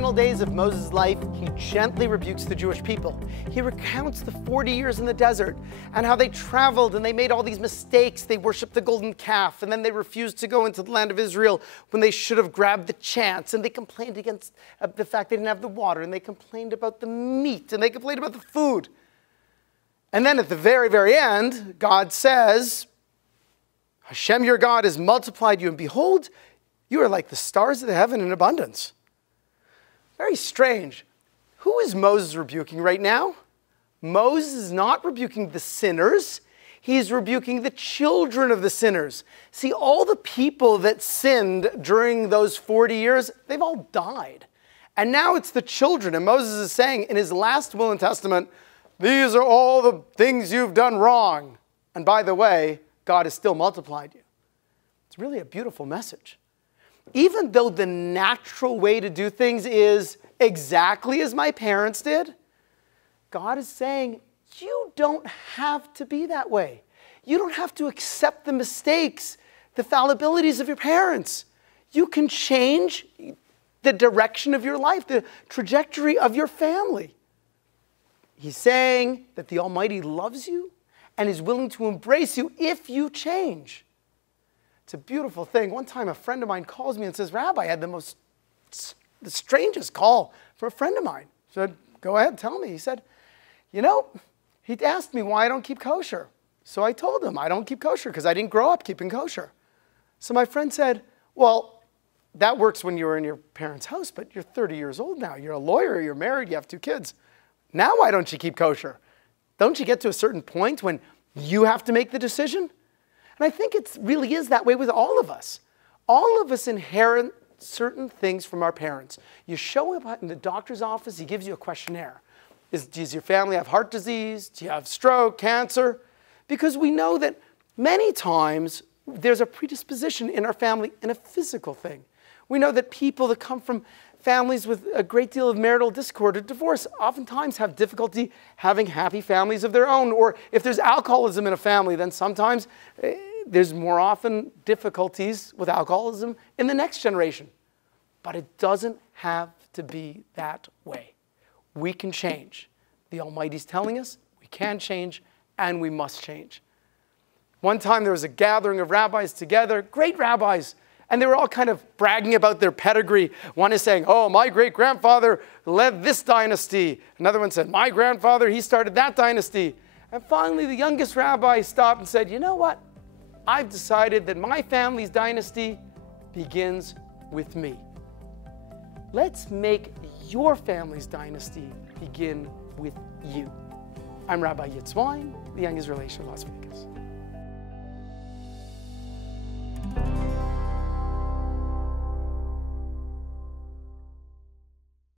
final days of Moses' life, he gently rebukes the Jewish people. He recounts the 40 years in the desert and how they traveled and they made all these mistakes. They worshiped the golden calf, and then they refused to go into the land of Israel when they should have grabbed the chance. And they complained against the fact they didn't have the water, and they complained about the meat, and they complained about the food. And then at the very, very end, God says, Hashem, your God, has multiplied you, and behold, you are like the stars of the heaven in abundance. Very strange. Who is Moses rebuking right now? Moses is not rebuking the sinners. He's rebuking the children of the sinners. See, all the people that sinned during those 40 years, they've all died. And now it's the children. And Moses is saying in his last will and testament, these are all the things you've done wrong. And by the way, God has still multiplied you. It's really a beautiful message. Even though the natural way to do things is exactly as my parents did, God is saying, you don't have to be that way. You don't have to accept the mistakes, the fallibilities of your parents. You can change the direction of your life, the trajectory of your family. He's saying that the Almighty loves you and is willing to embrace you if you change. It's a beautiful thing. One time a friend of mine calls me and says, Rabbi, I had the strangest call from a friend of mine. I said, go ahead, tell me. He said, he asked me why I don't keep kosher. So I told him I don't keep kosher because I didn't grow up keeping kosher. So my friend said, well, that works when you were in your parents' house, but you're 30 years old now. You're a lawyer, you're married, you have 2 kids. Now why don't you keep kosher? Don't you get to a certain point when you have to make the decision? And I think it really is that way with all of us. All of us inherit certain things from our parents. You show up in the doctor's office, he gives you a questionnaire. Does your family have heart disease? Do you have stroke, cancer? Because we know that many times there's a predisposition in our family in a physical thing. We know that people that come from families with a great deal of marital discord or divorce oftentimes have difficulty having happy families of their own. Or if there's alcoholism in a family, then sometimes there's more often difficulties with alcoholism in the next generation. But it doesn't have to be that way. We can change. The Almighty's telling us we can change and we must change. One time there was a gathering of rabbis together, great rabbis, and they were all kind of bragging about their pedigree. One is saying, oh, my great-grandfather led this dynasty. Another one said, my grandfather, he started that dynasty. And finally, the youngest rabbi stopped and said, you know what? I've decided that my family's dynasty begins with me. Let's make your family's dynasty begin with you. I'm Rabbi Wyne, the Young Israeli of Las Vegas.